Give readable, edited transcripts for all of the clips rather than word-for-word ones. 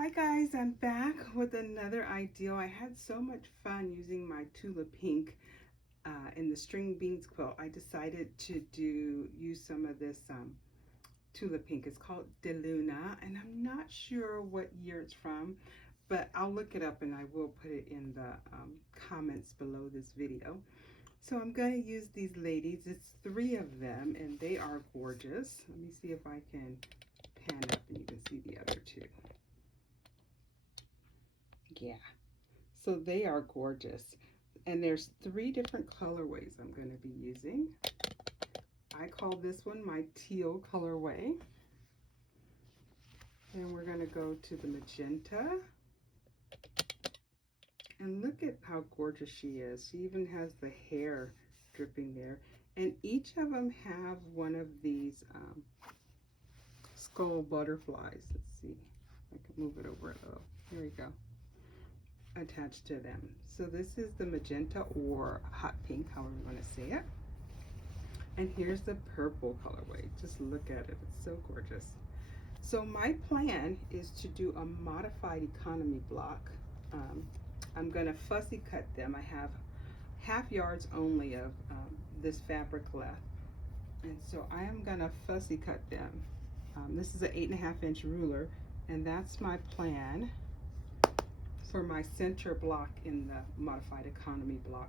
Hi guys, I'm back with another ideal. I had so much fun using my Tula Pink in the string beans quilt. I decided to use some of this Tula Pink. It's called De Luna, and I'm not sure what year it's from, but I'll look it up and I will put it in the comments below this video. So I'm going to use these ladies. It's 3 of them, and they are gorgeous. Let me see if I can pan up and you can see the other 2. Yeah, so they are gorgeous, and there's 3 different colorways I'm going to be using. I call this one my teal colorway, and we're going to go to the magenta, and look at how gorgeous she is. She even has the hair dripping there, and each of them have one of these skull butterflies. Let's see, I can move it over a little. Here we go, attached to them. So this is the magenta or hot pink, however you want to say it. And here's the purple colorway. Just look at it, it's so gorgeous. So my plan is to do a modified economy block. I'm gonna fussy cut them. I have half yards only of this fabric left. And so I am gonna fussy cut them. This is an 8.5 inch ruler, and that's my plan for my center block in the modified economy block.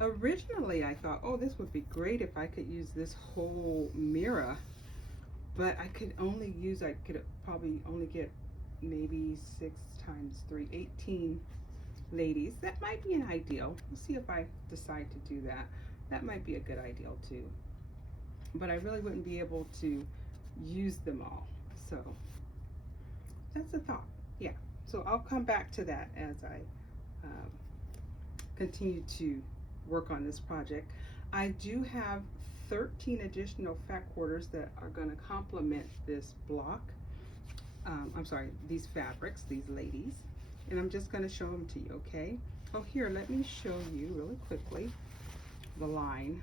Originally I thought, oh, this would be great if I could use this whole mirror, but I could probably only get maybe 6 times 3, 18 ladies. That might be an ideal. We'll see if I decide to do that. That might be a good ideal too, but I really wouldn't be able to use them all. So that's a thought. Yeah, so I'll come back to that as I continue to work on this project. I do have 13 additional fat quarters that are going to complement this block. I'm sorry, these fabrics, these ladies, and I'm just going to show them to you, okay? Oh, here, let me show you really quickly the line.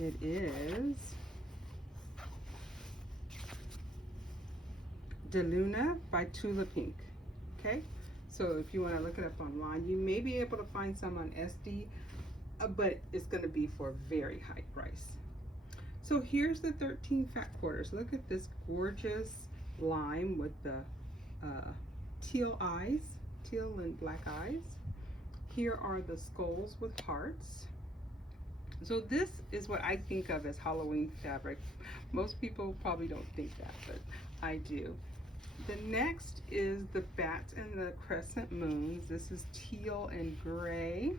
It is De Luna by Tula Pink, okay? So if you want to look it up online, you may be able to find some on SD, but it's going to be for a very high price. So here's the 13 fat quarters. Look at this gorgeous lime with the teal eyes, teal and black eyes. Here are the skulls with hearts. So this is what I think of as Halloween fabric. Most people probably don't think that, but I do. The next is the bats and the crescent moons. This is teal and gray.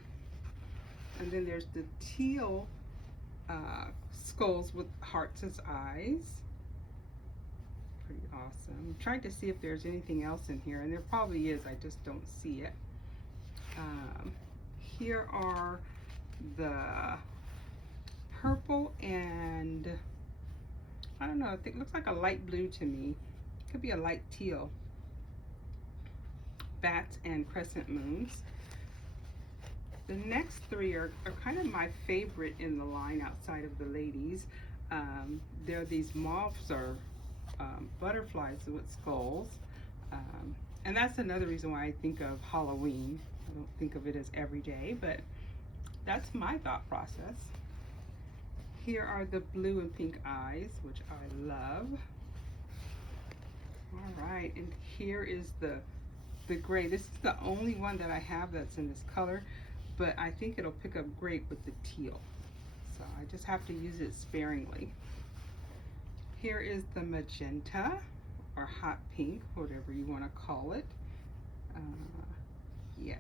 And then there's the teal skulls with hearts as eyes. Pretty awesome. I'm trying to see if there's anything else in here, and there probably is, I just don't see it. Here are the purple and, I don't know, I think it looks like a light blue to me. Could be a light teal. Bats and crescent moons. The next 3 are kind of my favorite in the line outside of the ladies. They're these moths or butterflies with skulls. And that's another reason why I think of Halloween. I don't think of it as every day, but that's my thought process. Here are the blue and pink eyes, which I love. All right, and here is the gray. This is the only one that I have that's in this color, but I think it'll pick up great with the teal. So I just have to use it sparingly. Here is the magenta or hot pink, whatever you want to call it. Yes.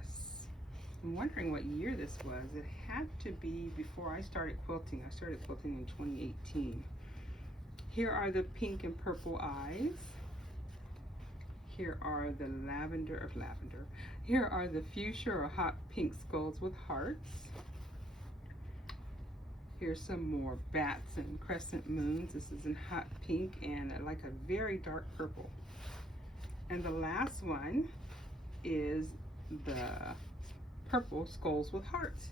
I'm wondering what year this was. It had to be before I started quilting. I started quilting in 2018. Here are the pink and purple eyes. Here are the lavender. Here are the fuchsia or hot pink skulls with hearts. Here's some more bats and crescent moons. This is in hot pink and like a very dark purple. And the last one is the purple skulls with hearts.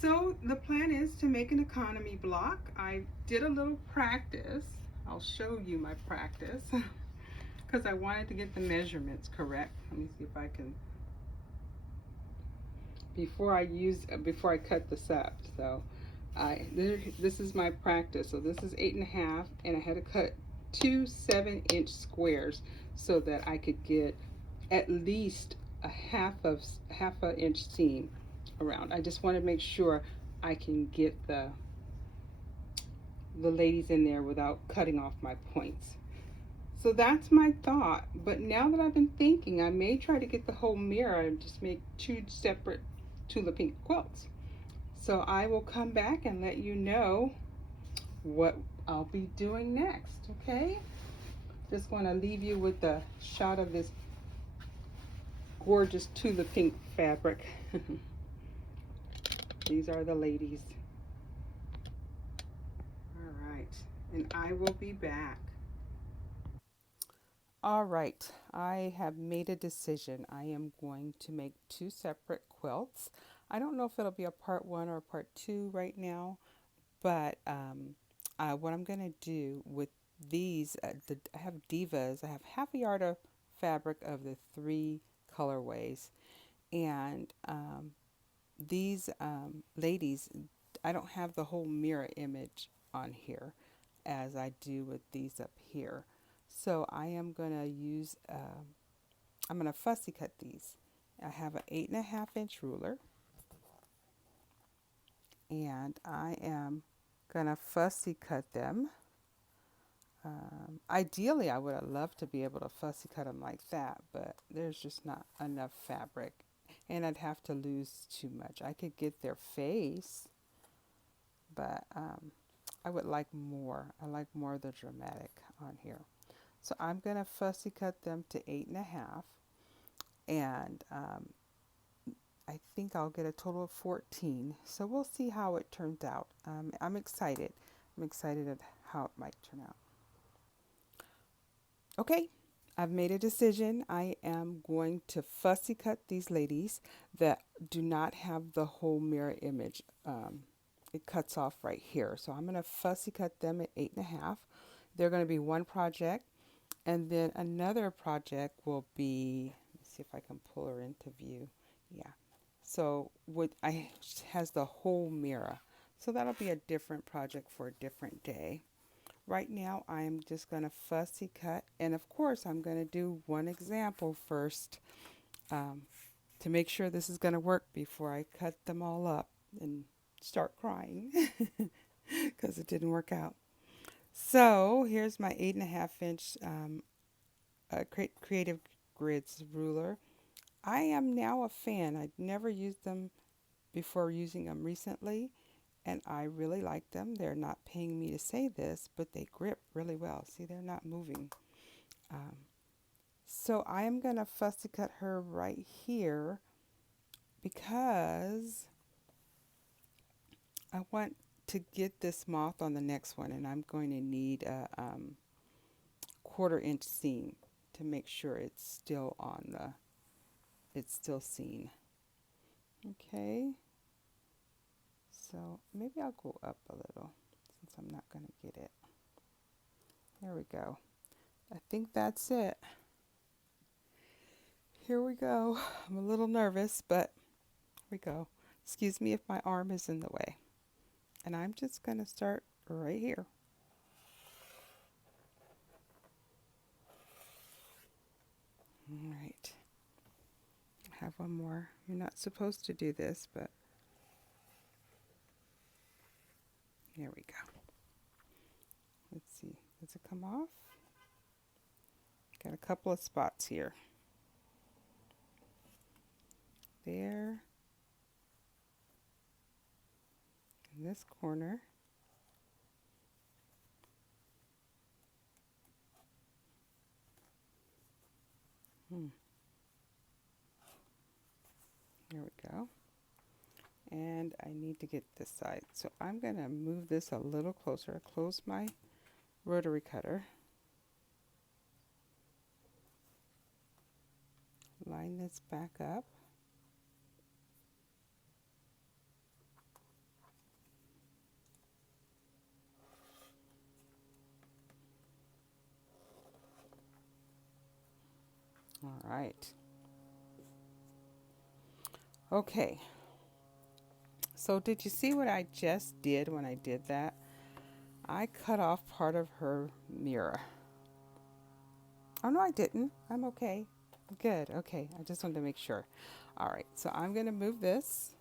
So the plan is to make an economy block. I did a little practice. I'll show you my practice. because I wanted to get the measurements correct. Let me see if I can, before I cut this up. So this is my practice. So this is 8.5, and I had to cut two 7-inch squares so that I could get at least a half an inch seam around. I just want to make sure I can get the ladies in there without cutting off my points. So that's my thought. But now that I've been thinking, I may try to get the whole mirror and just make 2 separate Tula Pink quilts. So I will come back and let you know what I'll be doing next, okay? Just want to leave you with a shot of this gorgeous Tula Pink fabric. These are the ladies. All right, and I will be back. All right, I have made a decision. I am going to make 2 separate quilts. I don't know if it'll be a part 1 or part 2 right now, but what I'm going to do with these, I have Divas. I have half a yard of fabric of the 3 colorways, and these ladies, I don't have the whole mirror image on here as I do with these up here. So I am going to use, I'm going to fussy cut these. I have an 8.5-inch ruler, and I am going to fussy cut them. Ideally, I would have loved to be able to fussy cut them like that, but there's just not enough fabric, and I'd have to lose too much. I could get their face, but I would like more. I like more of the dramatic on here. So I'm going to fussy cut them to 8.5, and I think I'll get a total of 14. So we'll see how it turns out. I'm excited. I'm excited at how it might turn out. Okay, I've made a decision. I am going to fussy cut these ladies that do not have the whole mirror image. It cuts off right here. So I'm going to fussy cut them at 8.5. They're going to be one project. And then another project will be, let's see if I can pull her into view. Yeah. So has the whole mirror. So that'll be a different project for a different day. Right now, I'm just going to fussy cut. And of course, I'm going to do one example first to make sure this is going to work before I cut them all up and start crying because it didn't work out. So here's my 8.5-inch Creative Grids ruler. I am now a fan. I'd never used them before using them recently, and I really like them. They're not paying me to say this, but they grip really well. See, they're not moving. So I am going to fussy cut her right here because I want to get this moth on the next one, and I'm going to need a 1/4-inch seam to make sure it's still it's still seen. Okay. So maybe I'll go up a little since I'm not going to get it. There we go. I think that's it. Here we go. I'm a little nervous, but here we go. Excuse me if my arm is in the way. And I'm just going to start right here. All right. I have one more. You're not supposed to do this, but here we go. Let's see. Does it come off? Got a couple of spots here. There. In this corner. Here we go. And I need to get this side. So I'm going to move this a little closer. Close my rotary cutter. Line this back up. All right. Okay. So did you see what I just did when I did that? I cut off part of her mirror. Oh, no, I didn't. I'm okay. Good. Okay. I just wanted to make sure. All right. So I'm going to move this.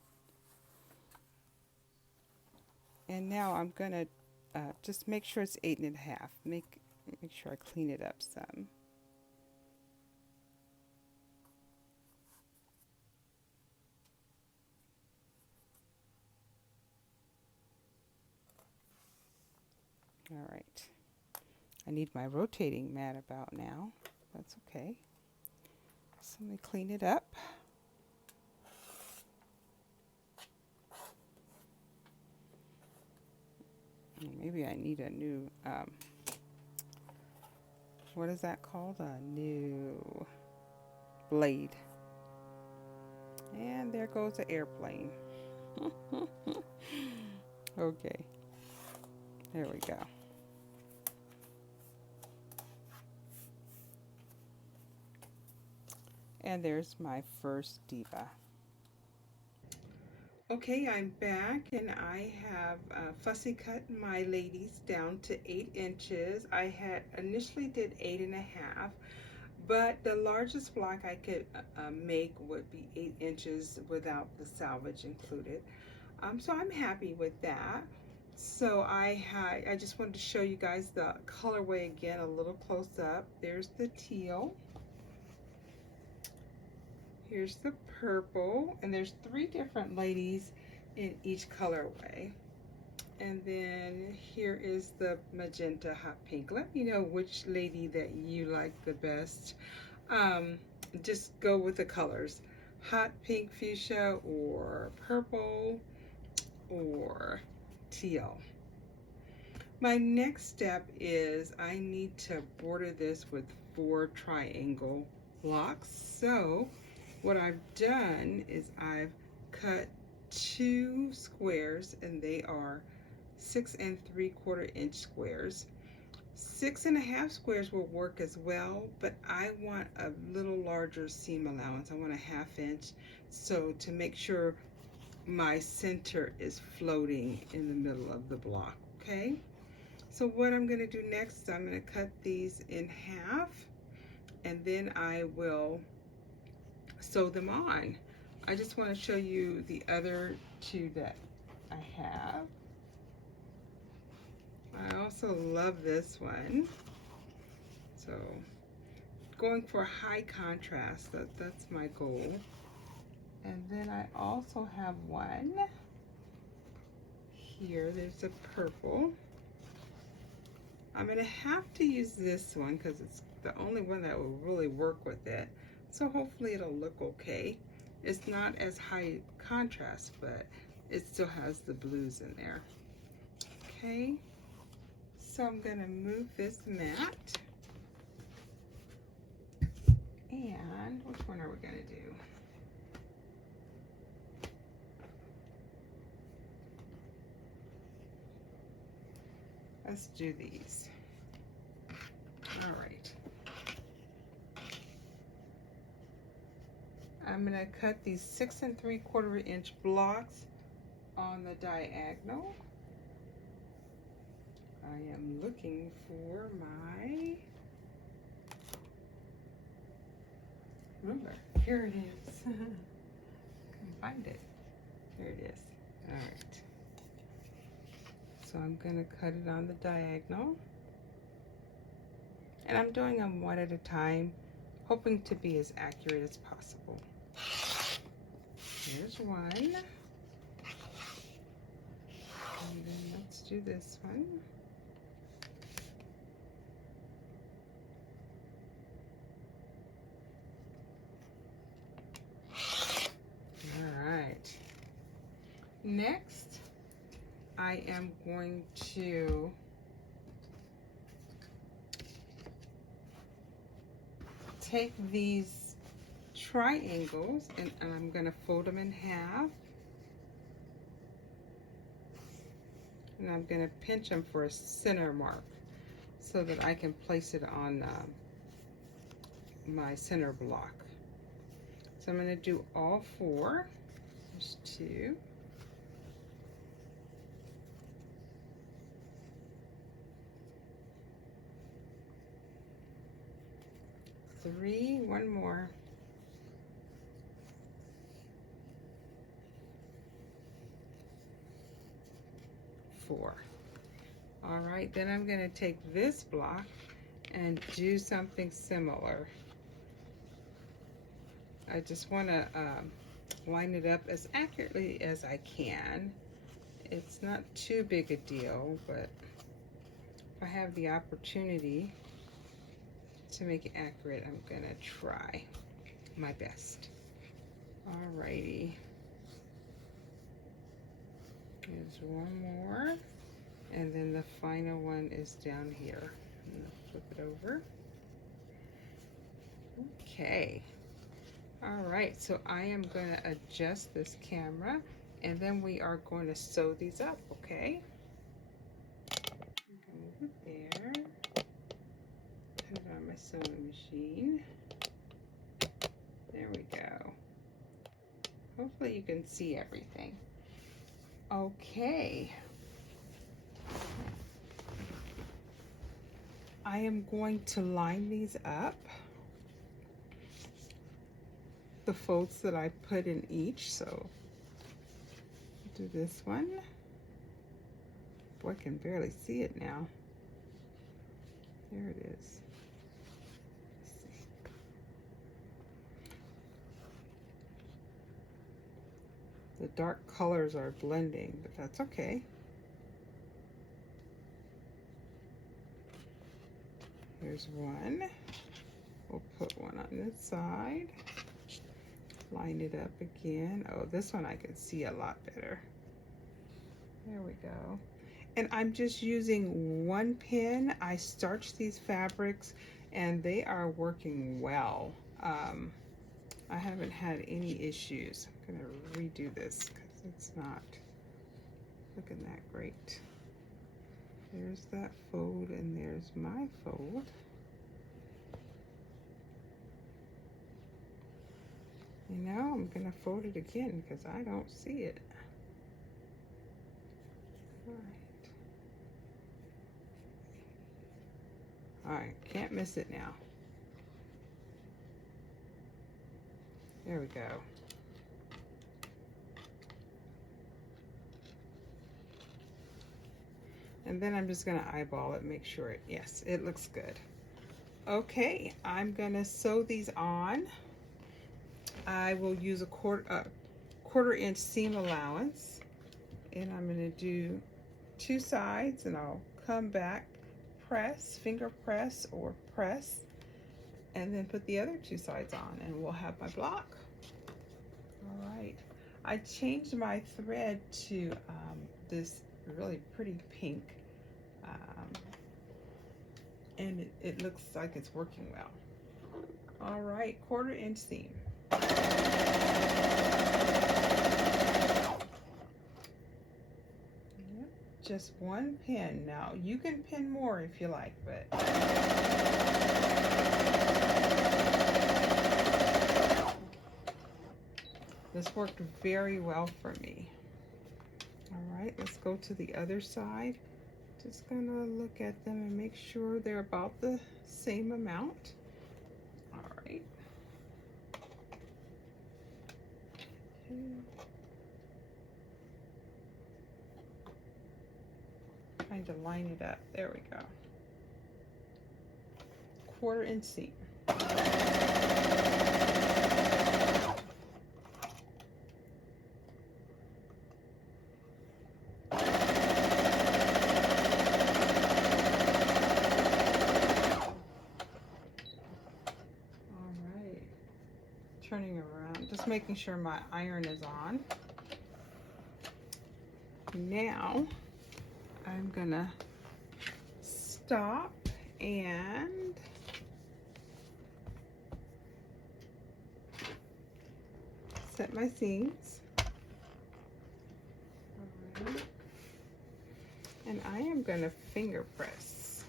And now I'm going to just make sure it's 8.5. Make sure I clean it up some. All right. I need my rotating mat about now. That's okay. So let me clean it up. Maybe I need a new, what is that called? A new blade. And there goes the airplane. Okay. There we go. And there's my first diva. Okay, I'm back and I have fussy cut my ladies down to 8 inches. I had initially did 8.5, but the largest block I could make would be 8 inches without the salvage included. So I'm happy with that. So I just wanted to show you guys the colorway again a little close up. There's the teal. Here's the purple, and there's 3 different ladies in each colorway. And then here is the magenta hot pink. Let me know which lady that you like the best. Just go with the colors. Hot pink fuchsia or purple or teal. My next step is I need to border this with 4 triangle blocks. So what I've done is I've cut 2 squares, and they are 6 3/4 inch squares. 6.5 squares will work as well, but I want a little larger seam allowance. I want a 1/2 inch, so to make sure my center is floating in the middle of the block. Okay, so what I'm going to do next is I'm going to cut these in half, and then I will sew them on. I just want to show you the other 2 that I have. I also love this one. So going for high contrast, that's my goal. And then I also have one here. There's a purple. I'm going to have to use this one because it's the only one that will really work with it. So hopefully it'll look okay. It's not as high contrast, but it still has the blues in there. Okay, so I'm going to move this mat. And which one are we going to do? Let's do these. All right. I'm going to cut these 6 3/4 inch blocks on the diagonal. I am looking for my ruler. Here it is. Couldn't find it. Here it is. All right. So I'm going to cut it on the diagonal. And I'm doing them one at a time, hoping to be as accurate as possible. Here's one. And then let's do this one. All right. Next, I am going to take these triangles and I'm going to fold them in half. And I'm going to pinch them for a center mark so that I can place it on my center block. So I'm going to do all 4. There's 2. 3, 1 more. 4. All right, then I'm going to take this block and do something similar. I just want to line it up as accurately as I can. It's not too big a deal, but if I have the opportunity to make it accurate, I'm gonna try my best. Alrighty. There's 1 more, and then the final one is down here. I'm gonna flip it over. Okay. Alright, so I am gonna adjust this camera, and then we are going to sew these up, okay? Move it there. Put it on my sewing machine. There we go. Hopefully you can see everything. Okay. I am going to line these up. The folds that I put in each, so do this one. Boy, I can barely see it now. There it is. The dark colors are blending, but that's okay. Here's one. We'll put one on this side. Line it up again. Oh, this one I can see a lot better. There we go. And I'm just using 1 pin. I starched these fabrics and they are working well. I haven't had any issues. I'm gonna redo this because it's not looking that great. There's that fold and there's my fold. And now I'm gonna fold it again because I don't see it. Alright, can't miss it now. There we go. And then I'm just gonna eyeball it, make sure it, yes, it looks good. Okay, I'm gonna sew these on. I will use a quarter-inch seam allowance, and I'm gonna do 2 sides, and I'll come back, press, finger press or press, and then put the other 2 sides on, and we'll have my block. All right, I changed my thread to this really pretty pink, and it looks like it's working well. All right, quarter-inch seam. Yep, just 1 pin. Now you can pin more if you like, but this worked very well for me. All right, let's go to the other side. Just gonna look at them and make sure they're about the same amount. All right. Trying to line it up. There we go. Quarter-inch seam. Turning around, just making sure my iron is on. Now I'm gonna stop and set my seams. All right. And I am gonna finger press.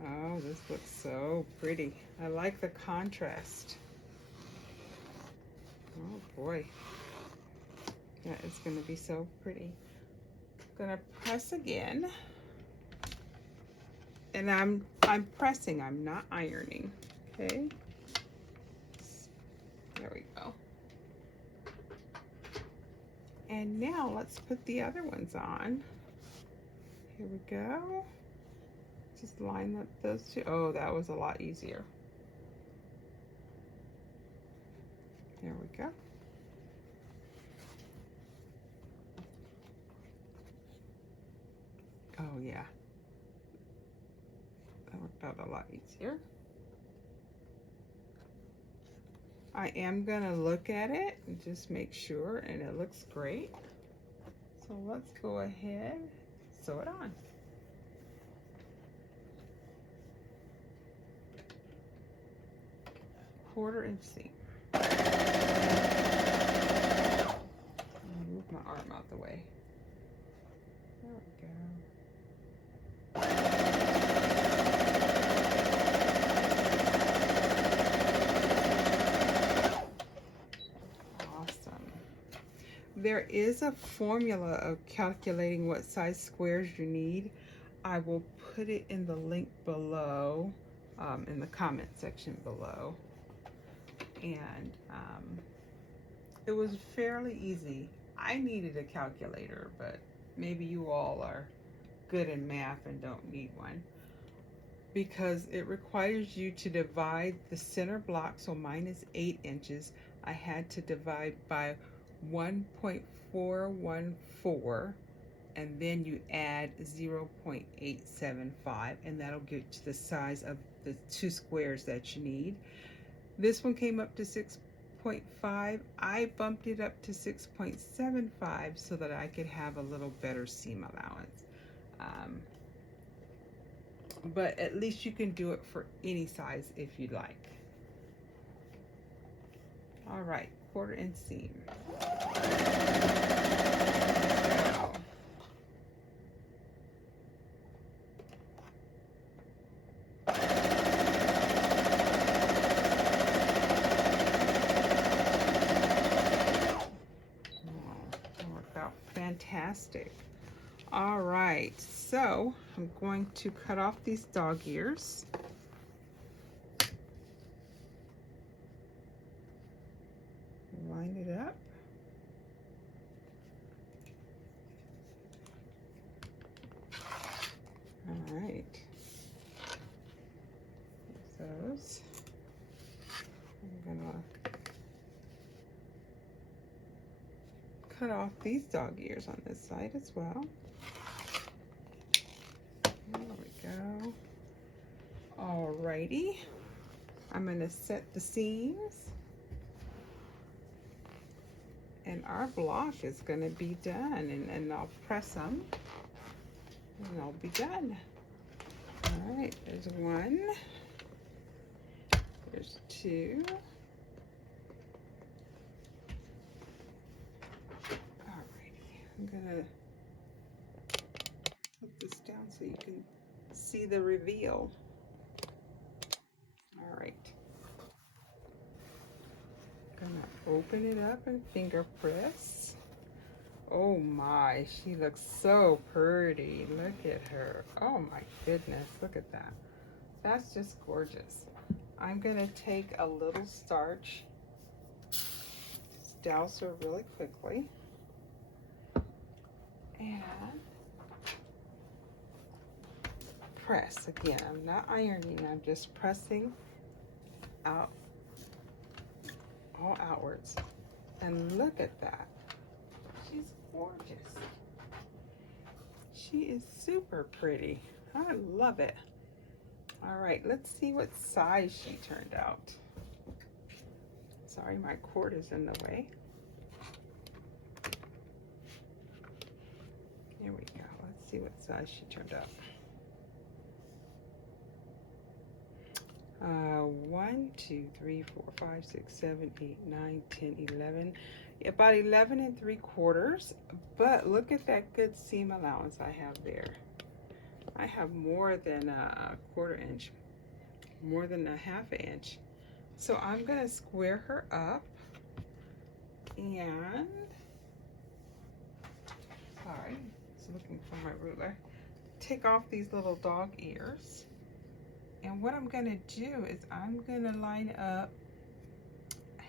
Oh, this looks so pretty. I like the contrast. Oh boy. Yeah, it's gonna be so pretty. I'm gonna press again. And I'm pressing, I'm not ironing. Okay. There we go. And now let's put the other ones on. Here we go. Just line up those two. Oh, that was a lot easier. There we go. Oh yeah. That worked out a lot easier. I am gonna look at it and just make sure, and it looks great. So let's go ahead, sew it on. Quarter-inch seam. Move my arm out the way. There we go. Awesome. There is a formula of calculating what size squares you need. I will put it in the link below, in the comment section below. And it was fairly easy. I needed a calculator, but maybe you all are good in math and don't need one, because it requires you to divide the center block. So mine is 8 inches. I had to divide by 1.414, and then you add 0.875, and that'll get you the size of the 2 squares that you need. This one came up to 6.5. I bumped it up to 6.75 so that I could have a little better seam allowance. But at least you can do it for any size if you'd like. All right, quarter-inch seam. Fantastic. All right, so I'm going to cut off these dog ears. Line it up. All right. Those. I'm gonna cut off these dog ears on this side as well. There we go. Alrighty. I'm gonna set the seams. And our block is gonna be done, and I'll press them and I'll be done. All right, there's 1, there's 2. I'm gonna put this down so you can see the reveal. All right. Gonna open it up and finger press. Oh my, she looks so pretty. Look at her. Oh my goodness, look at that. That's just gorgeous. I'm gonna take a little starch, douse her really quickly. And press again. I'm not ironing, I'm just pressing out, all outwards. And look at that. She's gorgeous. She is super pretty. I love it. All right, let's see what size she turned out. Sorry, my cord is in the way. Here we go. Let's see what size she turned out. 1, 2, 3, 4, 5, 6, 7, 8, 9, 10, 11. About 11 3/4. But look at that good seam allowance I have there. I have more than a 1/4 inch, more than a 1/2 inch. So I'm gonna square her up, and sorry, just looking for my ruler. Take off these little dog ears. And what I'm gonna do is I'm gonna line up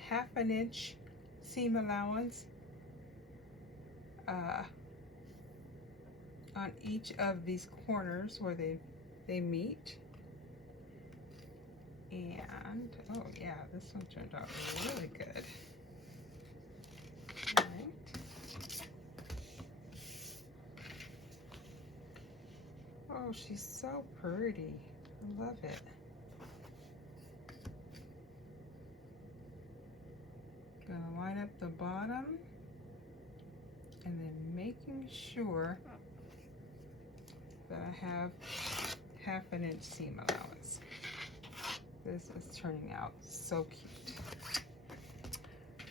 1/2 inch seam allowance on each of these corners where they meet. And oh yeah, this one turned out really good. All right. Oh, she's so pretty. I love it. Gonna line up the bottom and then making sure that I have 1/2 inch seam allowance. This is turning out so cute.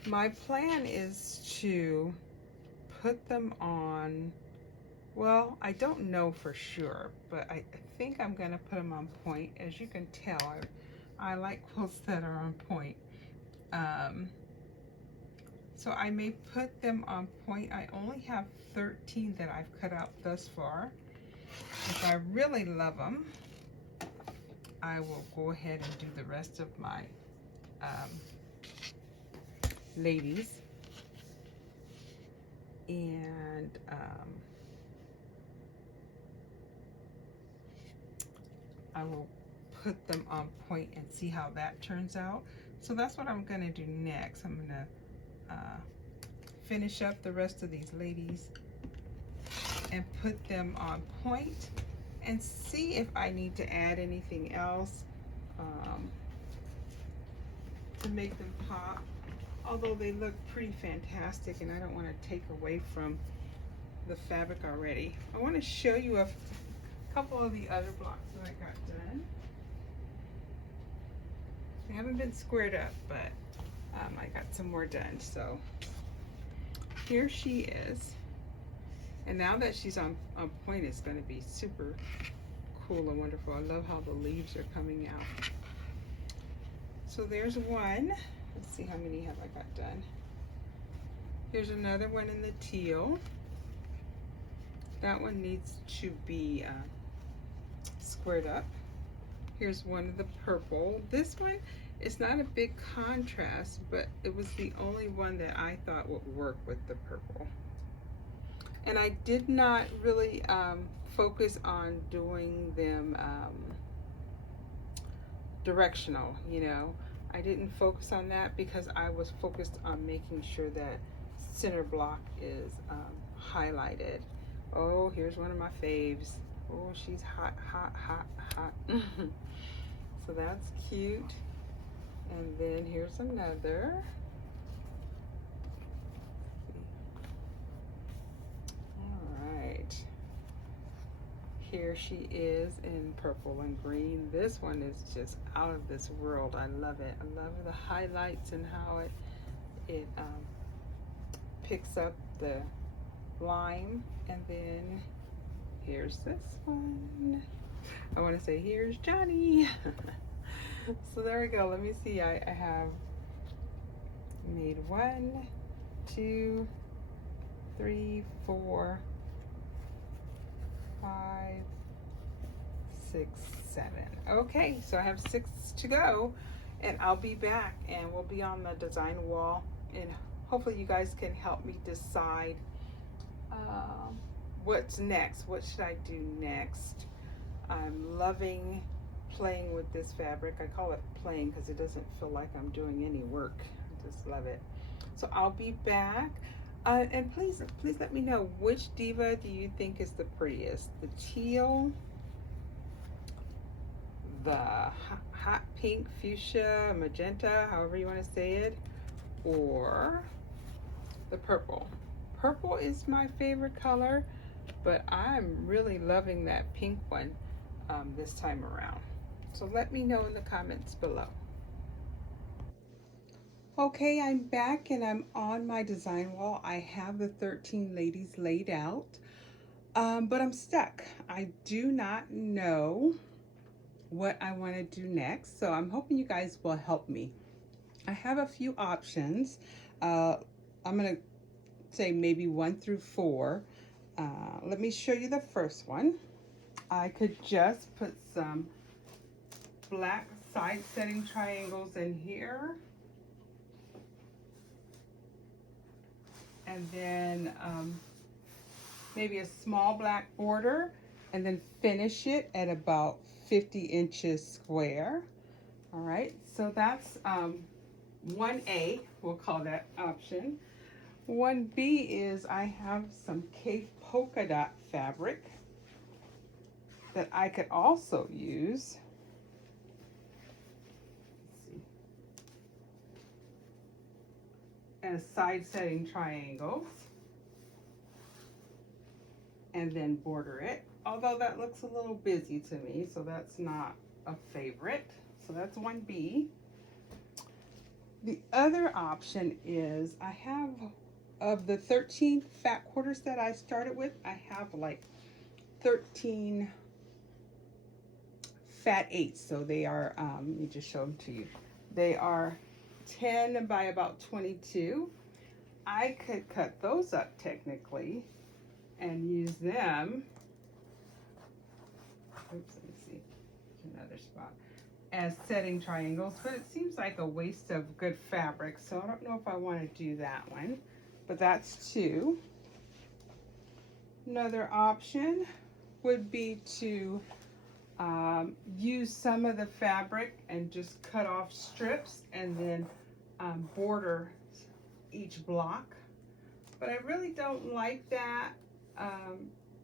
My plan is to put them on, well, I don't know for sure, but I think I'm gonna put them on point. As you can tell, I like quilts that are on point. So I may put them on point. I only have 13 that I've cut out thus far. If I really love them, I will go ahead and do the rest of my ladies. And I will put them on point and see how that turns out. So that's what I'm gonna do next. I'm gonna finish up the rest of these ladies and put them on point and see if I need to add anything else to make them pop. Although they look pretty fantastic, and I don't want to take away from the fabric already. I want to show you a couple of the other blocks that I got done. They haven't been squared up, but I got some more done. So here she is. And now that she's on point, it's going to be super cool and wonderful. I love how the leaves are coming out. So there's one. Let's see, how many have I got done? Here's another one in the teal. That one needs to be squared up. Here's one of the purple. This one is not a big contrast, but it was the only one that I thought would work with the purple. And I did not really focus on doing them directional, you know. I didn't focus on that because I was focused on making sure that center block is highlighted. Oh, here's one of my faves. Oh, she's hot, hot, hot, hot. So that's cute. And then here's another. Here she is in purple and green. This one is just out of this world. I love it. I love the highlights and how it picks up the lime. And then here's this one. I want to say here's Johnny. So there we go. Let me see. I have made 1, 2, 3, 4, 5, 6, 7. Okay, so I have 6 to go, and I'll be back and we'll be on the design wall, and hopefully you guys can help me decide what's next. What should I do next? I'm loving playing with this fabric. I call it playing because it doesn't feel like I'm doing any work. I just love it. So I'll be back. And please let me know, which diva do you think is the prettiest? The teal, the hot pink, fuchsia, magenta, however you want to say it, or the purple. Purple is my favorite color, but I'm really loving that pink one this time around. So let me know in the comments below. Okay, I'm back and I'm on my design wall. I have the 13 ladies laid out. but I'm stuck. I do not know what I want to do next, so I'm hoping you guys will help me. I have a few options. I'm going to say maybe 1 through 4. Let me show you the first one. I could just put some black side setting triangles in here. And then maybe a small black border, and then finish it at about 50 inches square. All right, so that's 1A, we'll call that option. 1B is I have some Cape polka dot fabric that I could also use. Let's see. As side setting triangles. And then border it. Although that looks a little busy to me, so that's not a favorite. So that's 1B. The other option is I have, of the 13 fat quarters that I started with, I have like 13 fat 8s. So they are, let me just show them to you. They are 10 by about 22. I could cut those up technically and use them, oops, let me see, another spot, as setting triangles, but it seems like a waste of good fabric, so I don't know if I want to do that one, but that's 2. Another option would be to use some of the fabric and just cut off strips and then border each block, but I really don't like that.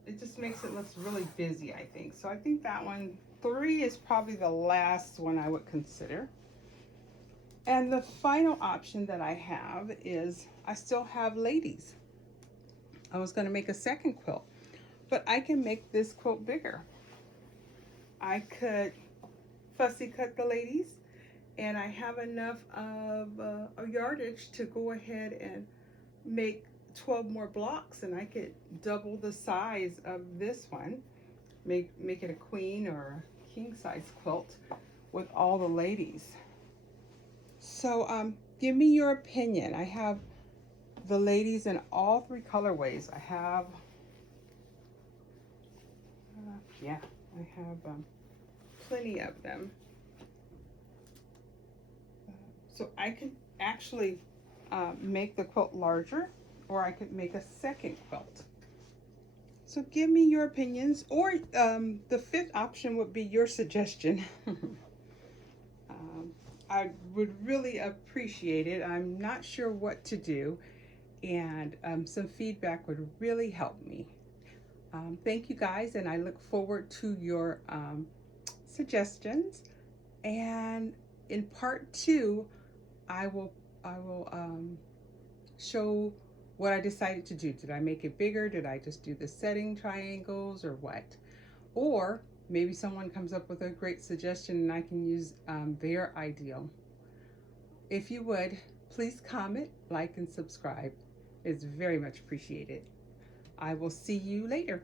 It just makes it look really busy, I think. So I think that one, 3 is probably the last one I would consider. And the final option that I have is I still have ladies. I was going to make a second quilt, but I can make this quilt bigger. I could fussy cut the ladies, and I have enough of a yardage to go ahead and make 12 more blocks, and I could double the size of this one, make it a queen or a king size quilt with all the ladies. So give me your opinion. I have the ladies in all 3 colorways. I have I have plenty of them. So I could actually make the quilt larger, or I could make a second quilt. So give me your opinions, or the 5th option would be your suggestion. I would really appreciate it. I'm not sure what to do, and some feedback would really help me. Thank you guys, and I look forward to your suggestions. And in part 2, I will show what I decided to do. Did I make it bigger? Did I just do the setting triangles, or what? Or maybe someone comes up with a great suggestion and I can use their ideal. If you would, please comment, like, and subscribe. It's very much appreciated. I will see you later.